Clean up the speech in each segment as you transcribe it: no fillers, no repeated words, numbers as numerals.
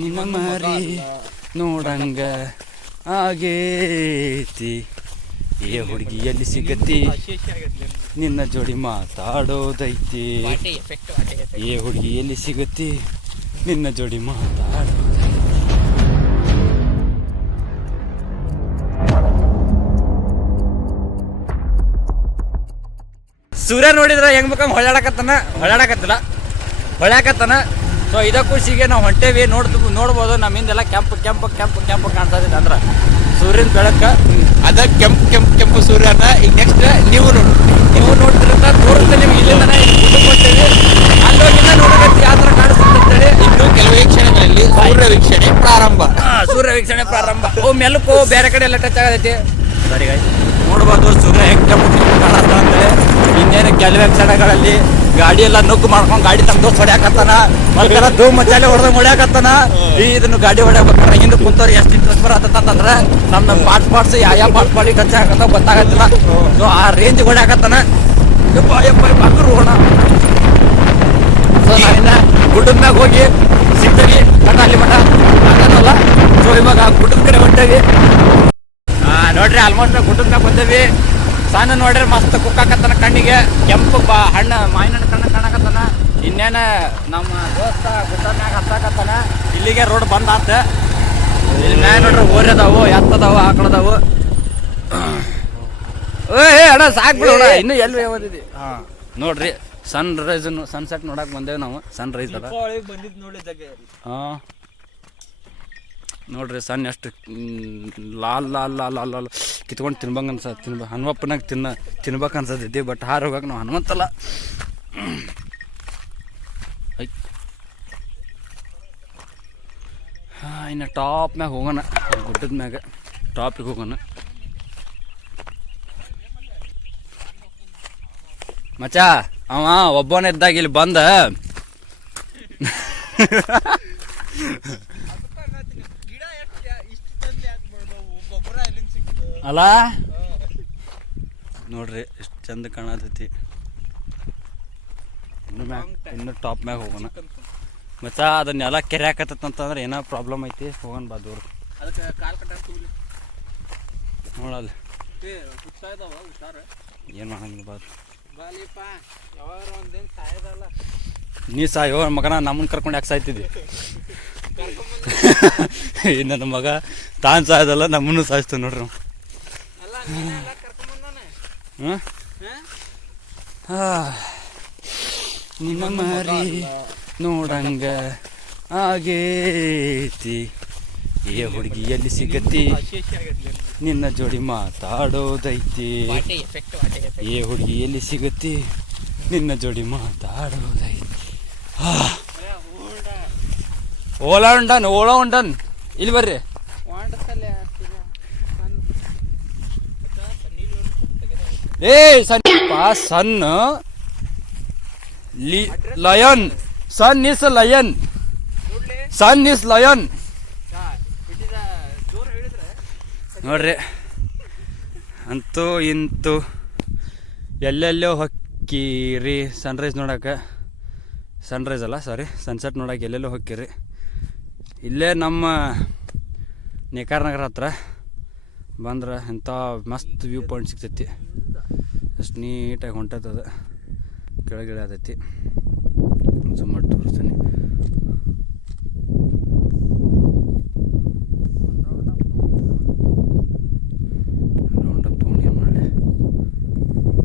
ನಿನ್ನ ಮಾರಿ ನೋಡಂಗ ಆಗೇತಿ. ಏ ಹುಡುಗಿ ಎಲ್ಲಿ ಸಿಗತಿ ನಿನ್ನ ಜೋಡಿ ಮಾತಾಡೋದೈತಿ. ಏ ಹುಡುಗಿ ಎಲ್ಲಿ ಸಿಗತಿ ನಿನ್ನ ಜೋಡಿ ಮಾತಾಡೋದೈತಿ. ಸೂರ್ಯ ನೋಡಿದ್ರೆ ಹೆಂಗ್ ಬೇಕಂಗೆ ಹೊಳ್ಯಾಕತ್ತನ. ಸೊ ಇದ ಖುಷಿಗೆ ನಾವು ಹೊಂಟೇವಿ. ನೋಡ್ಬೋದು ನಮ್ಮಿಂದೆಲ್ಲ ಕೆಂಪು ಕಾಣ್ತದೆ. ಅಂದ್ರೆ ಸೂರ್ಯನ ಬೆಳಕ ಅದ ಕೆಂಪು ಸೂರ್ಯನ. ಈಗ ನೆಕ್ಸ್ಟ್ ನೀವು ನೋಡ್ತಿರಂತ ತೋರಿಸ್ತೆ ನಿಮ್ಗೆ. ಇಲ್ಲಿಂದ ಕೊಟ್ಟೇವಿ ಅಲ್ಲೋಗಿಂದ ನೋಡಬೇಕು ಯಾವ ಥರ ಕಾಣಿಸುತ್ತೆ ಅಂತೇಳಿ. ಇನ್ನು ಕೆಲವೇ ಕ್ಷಣಗಳಲ್ಲಿ ಸೂರ್ಯ ವೀಕ್ಷಣೆ ಪ್ರಾರಂಭ. ಮೆಲ್ಲಕ್ಕೋ ಬೇರೆ ಕಡೆ ಎಲ್ಲ ಟಚ್ ಆಗತೈತಿ. ಸರಿ ನೋಡ್ಬೋದು ಸೂರ್ಯ ಹೆಂಗೆ ಕೆಂಪು ಕಾಣಿಸ್ತಾ ಅಂತೇಳಿ. ಇನ್ನೇನು ಕೆಲವೇ ಕ್ಷಣಗಳಲ್ಲಿ ಗಾಡಿ ಎಲ್ಲ ನುಗ್ಗು ಮಾಡ್ಕೊಂಡು ಗಾಡಿ ತಮ್ಮ ದೋಸ್ತ್ ಹೊಡ್ಯಾಕತ್ತಾನ. ಮಲ್ಕೆಲ್ಲ ಧೂಮ್ ಮಚ್ಚಾಲೆ ಹೊಡೆದಂಗೆ ಹೊಡ್ಯಾಕತ್ತಾನ. ಇದನ್ನು ಗಾಡಿ ಹೊಡ್ಯಾಕ್ಬೇಕಾರೆ ಹಿಂದೆ ಕುಂತವ್ರು ಎಷ್ಟು ಇಂಟ್ರೆಸ್ಟ್ ಬರತ್ತಂತಂದ್ರೆ ನಮ್ಮ ಪಾರ್ಟ್ಸ್ ಯಾವ ಪಾರ್ಟ್ಗಳಿಗೆ ಟಚ್ ಆಗತ್ತ ಗೊತ್ತಾಗತ್ತಿಲ್ಲ. ಸೊ ಆ ರೇಂಜ್ ಹೊಡ್ಯಾಕತ್ತಾನ. ಬಾಕರು ಹೋಗೋಣ. ಸೊ ನಾವಿನ್ನ ಗುಡ್ಡದ ಮ್ಯಾಗ ಹೋಗಿ ಸಿಗ್ತೀವಿ. ಅಲ್ಲಿ ಮಠ ಆಗಲ್ಲ. ಸೊ ಇವಾಗ ಗುಡ್ಡದ ಕಡೆ ಹೊಂಟೇವಿ. ನೋಡ್ರಿ ಆಲ್ಮೋಸ್ಟ್ ಗುಡ್ಡದ ಮ್ಯಾಗ ಬಂದೇವಿ. ಸಣ್ಣ ನೋಡ್ರಿ ಮಸ್ತ್ ಕುಕ್ಕಾಕತ್ತಾನ ಕಣ್ಣಿಗೆ. ಕೆಂಪು ಹಣ್ಣು ಮಾವಿನ ಹಣ್ಣು ಕಾಣಕತ್ತಾನ. ಇನ್ನೇನ ನಮ್ಮ ದೋಸ್ತ ಗುಡ್ಡ ಮ್ಯಾಗ ಹತ್ತಾಕತ್ತಾನ. ಇಲ್ಲಿಗೆ ರೋಡ್ ಬಂದ್ ಆತ. ಇಲ್ಲಿ ಮ್ಯಾಗ ನೋಡ್ರಿ ಓರ್ಯದಾವು, ಎತ್ತದಾವು, ಆಕಳದಾವು. ಅಣ್ಣ ಸಾಕ್ ಬಿಡೋಣ. ಇನ್ನು ಎಲ್ಲಿ ಓದಿದ್ವಿ. ನೋಡ್ರಿ ಸನ್ಸೆಟ್ ನೋಡಕ್ ಬಂದೇವಿ ನಾವು. ಸನ್ ರೈಸ್ ಅದ. ನೋಡ್ರಿ ಸಣ್ಣ ಎಷ್ಟು ಲಾಲ್ ಕಿತ್ಕೊಂಡು ತಿನ್ಬಂಗ ಹನುಮಪ್ಪನಾಗ ತಿನ್ಬೇಕು ಅನ್ಸತೈತಿ. ಬಟ್ ಹಾರ ಹೋಗಕ್ಕೆ ನಾವು ಹನುಮಂತಲ್ಲ. ಇನ್ನು ಟಾಪ್ ಮ್ಯಾಗ ಹೋಗೋಣ. ಗುಡ್ಡದ ಮ್ಯಾಗ ಟಾಪಿಗೆ ಹೋಗೋಣ. ಮಚ್ಚ ಅವ ಒಬ್ಬನೇ ಇದ್ದಾಗ ಇಲ್ಲಿ ಬಂದ ಅಲ್ಲ ನೋಡ್ರಿ ಎಷ್ಟು ಚಂದ ಕಾಣತೈತಿ. ಇನ್ನು ಟಾಪ್ ಮ್ಯಾಗ ಹೋಗೋಣ. ಮತ್ತೆ ಅದನ್ನೆಲ್ಲ ಕೆರೆ ಹಾಕತ್ತಂತಂದ್ರೆ ಏನೋ ಪ್ರಾಬ್ಲಮ್ ಐತಿ. ಹೋಗೋಣ ಬಾ ದೂರ ನೋಡಲ್ಲ ಏನು ಮಾಡಂಗಿಲ್ಲ ಬಾ. ನೀ ಸಾಯೋ ಮಗನ ನಮ್ಮನ್ನ ಕರ್ಕೊಂಡು ಯಾಕೆ ಸಾಯ್ತಿದ್ದಿ? ನನ್ನ ಮಗ ತಾನು ಸಾಯೋದಲ್ಲ ನಮ್ಮನ್ನು ಸಾಯಿಸ್ತಾವ ನೋಡ್ರಿ. ನಿನ್ನ ಮಾರಿ ನೋಡಂಗ ಆಗೇತಿ. ಏ ಹುಡುಗಿ ಎಲ್ಲಿ ಸಿಗತಿ ನಿನ್ನ ಜೋಡಿ ಮಾತಾಡೋದೈತಿ. ಏ ಹುಡುಗಿ ಎಲ್ಲಿ ಸಿಗತಿ ನಿನ್ನ ಜೋಡಿ ಮಾತಾಡೋದೈತಿ. ಓಲಾ ಉಂಡನ್ ಇಲ್ಲಿ ಬರ್ರಿ. ಏ son lion. Son is lion. ನೋಡ್ರಿ ಅಂತೂ ಇಂತೂ ಎಲ್ಲೆಲ್ಲೋ ಹೊಕ್ಕೀರಿ ಸನ್ರೈಸ್ ನೋಡಕ್ಕೆ. ಸನ್ರೈಸ್ ಅಲ್ಲ ಸಾರಿ, ಸನ್ಸೆಟ್ ನೋಡಕ್ಕೆ ಎಲ್ಲೆಲ್ಲೋ ಹೊಕ್ಕೀರಿ. ಇಲ್ಲೇ ನಮ್ಮ ನೇಕಾರ ನಗರ ಹತ್ರ ಬಂದ್ರೆ ಎಂಥ ಮಸ್ತ್ ವ್ಯೂ ಪಾಯಿಂಟ್ ಸಿಗ್ತೈತಿ. ಅಷ್ಟು ನೀಟಾಗಿ ಹೊಂಟದ ಕೆಳಗಡೆ ಆದೈತಿ. ಸುಮಾರು ತೋರಿಸ್ತೀನಿ. ರೌಂಡ್ ಅಪ್ ತೊಗೊಂಡು ಏನು ಮಾಡಲಿ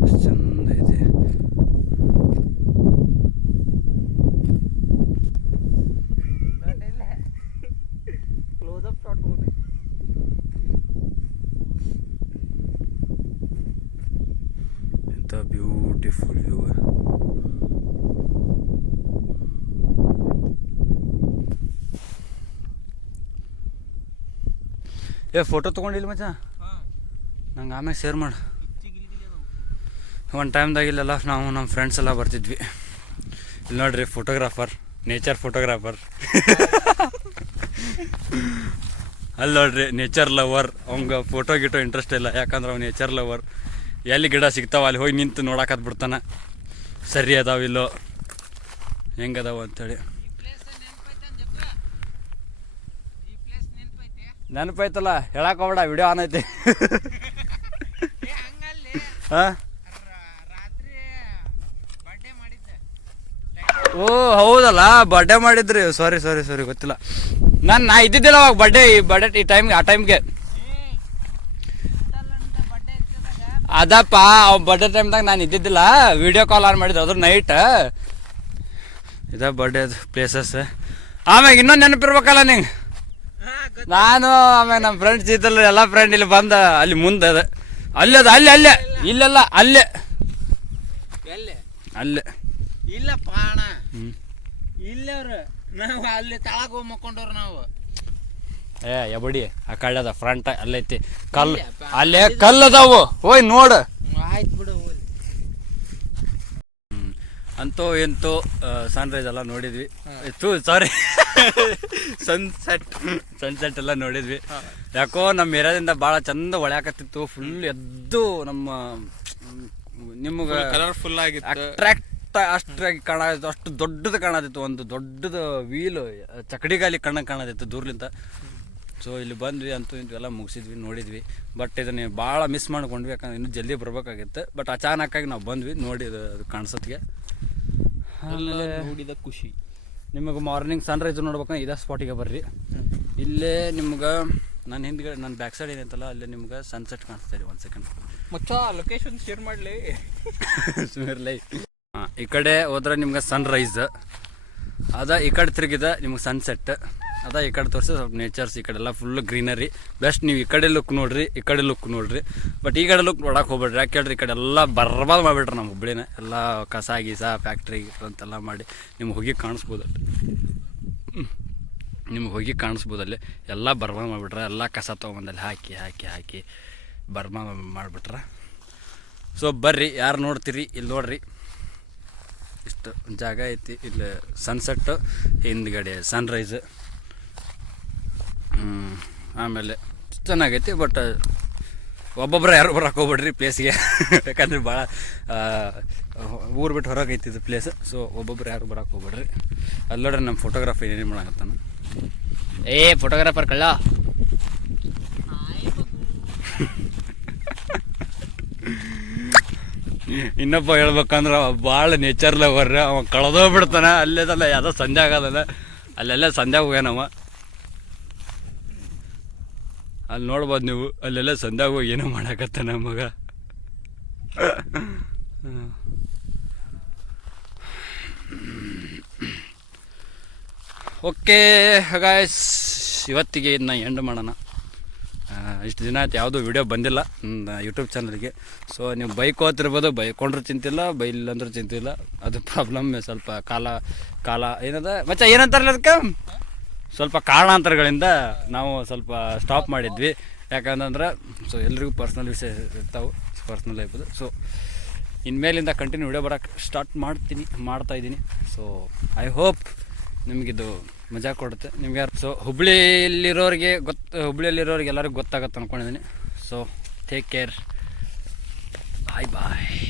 ಅಷ್ಟು ಚಂದ ಐತಿ. ಎಂಥ ಬ್ಯೂಟಿಫುಲ್ ವ್ಯೂ. ಫೋಟೋ ತೊಗೊಂಡಿಲ್ಲ ಮಚ್ಚ, ನಂಗೆ ಆಮೇಲೆ ಶೇರ್ ಮಾಡು. ಒಂದು ಟೈಮ್ದಾಗಿಲ್ಲೆಲ್ಲ ನಾವು ನಮ್ಮ ಫ್ರೆಂಡ್ಸ್ ಎಲ್ಲ ಬರ್ತಿದ್ವಿ. ಇಲ್ಲಿ ನೋಡ್ರಿ ಫೋಟೋಗ್ರಾಫರ್, ನೇಚರ್ ಫೋಟೋಗ್ರಾಫರ್. ಅಲ್ಲಿ ನೋಡ್ರಿ ನೇಚರ್ ಲವರ್. ಅವಂಗೆ ಫೋಟೋ ಗಿಟೋ ಇಂಟ್ರೆಸ್ಟ್ ಇಲ್ಲ, ಯಾಕಂದ್ರೆ ಅವ್ನು ನೇಚರ್ ಲವರ್. ಎಲ್ಲಿ ಗಿಡ ಸಿಗ್ತಾವ ಅಲ್ಲಿ ಹೋಗಿ ನಿಂತು ನೋಡಾಕತ್ ಬಿಡ್ತಾನೆ, ಸರಿ ಅದಾವಿಲ್ಲೋ ಹೆಂಗದಾವ ಅಂಥೇಳಿ. ನೆನಪಾಯ್ತಲ್ಲ ಹೇಳಕ್ ಹೋಗ್ಬೇಡ, ವಿಡಿಯೋ ಆನ್ ಐತಿ. ಹಾಂ ಓ ಹೌದಲ್ಲ, ಬರ್ಡೇ ಮಾಡಿದ್ರಿ. ಸಾರಿ ಗೊತ್ತಿಲ್ಲ. ನಾ ಇದ್ದಿದ್ದಿಲ್ಲ ಅವಾಗ ಬರ್ಡೇ ಈ ಟೈಮ್ಗೆ, ಆ ಟೈಮ್ಗೆ ಅದಪ್ಪ. ಅವ್ ಬರ್ಡೇ ಟೈಮ್ದಾಗ ನಾನು ಇದ್ದಿದ್ದಿಲ್ಲ. ವಿಡಿಯೋ ಕಾಲ್ ಆನ್ ಮಾಡಿದ್ರು, ಅದ್ರ ನೈಟ್. ಇದ ಬರ್ಡೇ ಪ್ಲೇಸಸ್. ಆಮ್ಯಾಗ ಇನ್ನೊಂದು ನೆನಪಿರ್ಬೇಕಲ್ಲ ನಿಂಗೆ. ನಾನು ಆಮ್ಯಾಗ ನಮ್ಮ ಫ್ರೆಂಡ್ಸ್ ಇದ್ದಲ್ಲ, ಎಲ್ಲ ಫ್ರೆಂಡ್ ಇಲ್ಲಿ ಬಂದ ಅಲ್ಲಿ ಮುಂದೆ ಅದ ಅಲ್ಲೇ ಇಲ್ಲೆಲ್ಲ ಅಲ್ಲೇ ಇಲ್ಲ ಪಾಣ ಇಲ್ಲವ್ರು ನಾವು ಅಲ್ಲಿ ತಳಗ ಹೋಗಿ ಮಕ್ಕೊಂಡವ್ರು ನಾವು. ಎಬಡಿ ಆ ಕಳ್ಳದ ಫ್ರಂಟ್ ಅಲ್ಲೈತಿ ಕಲ್ಲು, ಅಲ್ಲೇ ಕಲ್ಲದಾವು, ಹೋಯ್ ನೋಡು. ಆಯ್ತು ಬಿಡು. ಅಂತೂ ಎಂತೂ ಸನ್ರೈಸ್ ಎಲ್ಲ ನೋಡಿದ್ವಿ. ಸಾರಿ ಸನ್ಸೆಟ್ ಎಲ್ಲ ನೋಡಿದ್ವಿ. ಯಾಕೋ ನಮ್ಮ ಏರಿಯಾದಿಂದ ಭಾಳ ಚಂದ ಹೊಳ್ಯಾಕತ್ತಿತ್ತು. ಫುಲ್ ಎದ್ದು ನಮ್ಮ ನಿಮ್ಗೆ ಕಲರ್ಫುಲ್ ಆಗಿತ್ತು, ಅಟ್ರಾಕ್ಟ್ ಅಷ್ಟಾಗಿ ಕಾಣತಿತ್ತು. ಅಷ್ಟು ದೊಡ್ಡದು ಕಾಣತಿತ್ತು, ಒಂದು ದೊಡ್ಡದು ವೀಲ್ ಚಕಡಿಗಾಲಿ ಕಾಣತಿತ್ತು ದೂರ್ಲಿಂದ. ಸೊ ಇಲ್ಲಿ ಬಂದ್ವಿ, ಅಂತೂ ಇಂತೆಲ್ಲ ಮುಗಿಸಿದ್ವಿ, ನೋಡಿದ್ವಿ. ಬಟ್ ಇದನ್ನ ಭಾಳ ಮಿಸ್ ಮಾಡ್ಕೊಂಡ್ವಿ, ಯಾಕಂದ್ರೆ ಇನ್ನೂ ಜಲ್ದಿ ಬರ್ಬೇಕಾಗಿತ್ತು. ಬಟ್ ಅಚಾನಕ್ಕಾಗಿ ನಾವು ಬಂದ್ವಿ, ನೋಡಿ ಅದು ಕಾಣಿಸತ್ಗೆ ನೋಡಿದ ಖುಷಿ. ನಿಮಗೆ ಮಾರ್ನಿಂಗ್ ಸನ್ರೈಸ್ ನೋಡ್ಬೇಕಂದ್ರೆ ಇದೇ ಸ್ಪಾಟಿಗೆ ಬರ್ರಿ. ಇಲ್ಲೇ ನಿಮ್ಗೆ ನನ್ನ ಹಿಂದ್ಗಡೆ ನನ್ನ ಬ್ಯಾಕ್ ಸೈಡ್ ಏನಂತಲ್ಲ, ಅಲ್ಲೇ ನಿಮ್ಗೆ ಸನ್ಸೆಟ್ ಕಾಣಿಸ್ತಾ ಇದೆ. 1 ಸೆಕೆಂಡ್ ಮಚ್ಚ ಲೊಕೇಶನ್ ಶೇರ್ ಮಾಡಲಿ. ಸುಮಿರ್ಲೈ. ಈ ಕಡೆ ಹೋದ್ರೆ ನಿಮ್ಗೆ ಸನ್ರೈಸ್ ಅದ, ಈ ಕಡೆ ತಿರುಗಿದ ನಿಮ್ಗೆ ಸನ್ಸೆಟ್ ಅದ. ಈ ಕಡೆ ತೋರಿಸಿ ಸ್ವಲ್ಪ ನೇಚರ್ಸ್, ಈ ಕಡೆ ಎಲ್ಲ ಫುಲ್ ಗ್ರೀನರಿ. ಬೆಸ್ಟ್ ನೀವು ಈ ಕಡೆ ಲುಕ್ ನೋಡ್ರಿ, ಈ ಕಡೆ ಲುಕ್ ನೋಡ್ರಿ. ಬಟ್ ಈ ಕಡೆ ಲುಕ್ ನೋಡಕ್ಕೆ ಹೋಗ್ಬೇಡ್ರಿ. ಯಾಕೆ ಹೇಳ್ರಿ, ಈ ಕಡೆ ಎಲ್ಲ ಬರ್ಬಾದ್ ಮಾಡಿಬಿಟ್ರಿ ನಮ್ಮ ಹುಬ್ಳಿನ. ಎಲ್ಲ ಕಸ ಗೀಸ ಫ್ಯಾಕ್ಟ್ರಿ ಅಂತೆಲ್ಲ ಮಾಡಿ ನಿಮ್ಗೆ ಹೋಗಿ ಕಾಣಿಸ್ಬೋದಲ್ಲಿ, ಅಲ್ಲಿ ಎಲ್ಲ ಬರ್ಬಾದ್ ಮಾಡಿಬಿಟ್ರೆ. ಎಲ್ಲ ಕಸ ತೊಗೊಂಬಂದಲ್ಲಿ ಹಾಕಿ ಬರ್ಬಾದ್ ಮಾಡಿಬಿಟ್ರೆ. ಸೊ ಬರ್ರಿ, ಯಾರು ನೋಡ್ತೀರಿ ಇಲ್ಲಿ ನೋಡ್ರಿ, ಇಷ್ಟು ಜಾಗ ಐತಿ. ಇಲ್ಲಿ ಸನ್ಸೆಟ್, ಹಿಂದ್ಗಡೆ ಸನ್ರೈಸ್. ಆಮೇಲೆ ಚೆನ್ನಾಗೈತಿ. ಬಟ್ ಒಬ್ಬೊಬ್ರು ಯಾರು ಬರೋಕೆ ಹೋಗ್ಬಿಡ್ರಿ ಪ್ಲೇಸ್ಗೆ, ಯಾಕಂದ್ರೆ ಭಾಳ ಊರು ಬಿಟ್ಟು ಹೊರಗೆ ಐತಿದ್ದು ಪ್ಲೇಸ್. ಸೊ ಒಬ್ಬೊಬ್ರು ಯಾರು ಬರೋಕೆ ಹೋಗ್ಬಿಡ್ರಿ. ಅಲ್ಲಿ ನೋಡ್ರಿ ನಮ್ಮ ಫೋಟೋಗ್ರಾಫಿ ಏನೇನು ಮಾಡಕತ್ತಾನ. ಫೋಟೋಗ್ರಾಫರ್ ಕಳ್ಳ. ಇನ್ನೊಬ್ಬ ಹೇಳ್ಬೇಕಂದ್ರೆ ಭಾಳ ನೇಚರ್ ಲವರ್. ಅವ ಕಳೆದೋಗ್ಬಿಡ್ತಾನೆ. ಅಲ್ಲೇದಲ್ಲ ಯಾವುದೋ ಸಂಜೆ ಆಗೋದಲ್ಲ, ಅಲ್ಲೆಲ್ಲ ಸಂಜೆ ಹೋಗ್ಯಾನವ. ಅಲ್ಲಿ ನೋಡ್ಬೋದು ನೀವು, ಅಲ್ಲೆಲ್ಲ ಸಂಧ್ಯಾಗ ಹೋಗಿ ಏನೋ ಮಾಡಕತ್ತಾನ ಮಗ. ಓಕೆ ಗಾಯ್ಸ್, ಇವತ್ತಿಗೆ ಇದನ್ನ ಎಂಡ್ ಮಾಡೋಣ. ಇಷ್ಟು ದಿನ ಆಯ್ತು ಯಾವುದೂ ವಿಡಿಯೋ ಬಂದಿಲ್ಲ ಯೂಟ್ಯೂಬ್ ಚಾನಲ್ಗೆ. ಸೊ ನೀವು ಬೈಕ್ ಹೋಗ್ತಿರ್ಬೋದು, ಬೈಕೊಂಡ್ರೂ ಚಿಂತಿಲ್ಲ, ಬೈಲಿಲ್ಲಂದ್ರೂ ಚಿಂತಿಲ್ಲ. ಅದು ಪ್ರಾಬ್ಲಮ್. ಸ್ವಲ್ಪ ಕಾಲ ಏನದ ಮಚ್ಚ ಏನಂತಾರಲ್ಲ ಅದಕ್ಕೆ, ಸ್ವಲ್ಪ ಕಾರಣಾಂತರಗಳಿಂದ ನಾವು ಸ್ವಲ್ಪ ಸ್ಟಾಪ್ ಮಾಡಿದ್ವಿ. ಯಾಕಂತಂದ್ರೆ ಸೊ ಎಲ್ರಿಗೂ ಪರ್ಸ್ನಲ್ ವಿಷಯ ಇರ್ತಾವೆ, ಪರ್ಸ್ನಲ್ ಲೈಫದು. ಸೊ ಇನ್ಮೇಲಿಂದ ಕಂಟಿನ್ಯೂ ವಿಡಿಯೋ ಬರೋಕ್ಕೆ ಸ್ಟಾರ್ಟ್ ಮಾಡ್ತಾಯಿದ್ದೀನಿ. ಸೊ ಐ ಹೋಪ್ ನಿಮಗಿದು ಮಜಾ ಕೊಡುತ್ತೆ ನಿಮ್ಗೆ. ಸೊ ಹುಬ್ಳಿಯಲ್ಲಿರೋರಿಗೆ ಎಲ್ಲರಿಗೂ ಗೊತ್ತಾಗತ್ತೆ ಅಂದ್ಕೊಂಡಿದ್ದೀನಿ. ಸೊ ಟೇಕ್ ಕೇರ್, ಬಾಯ್.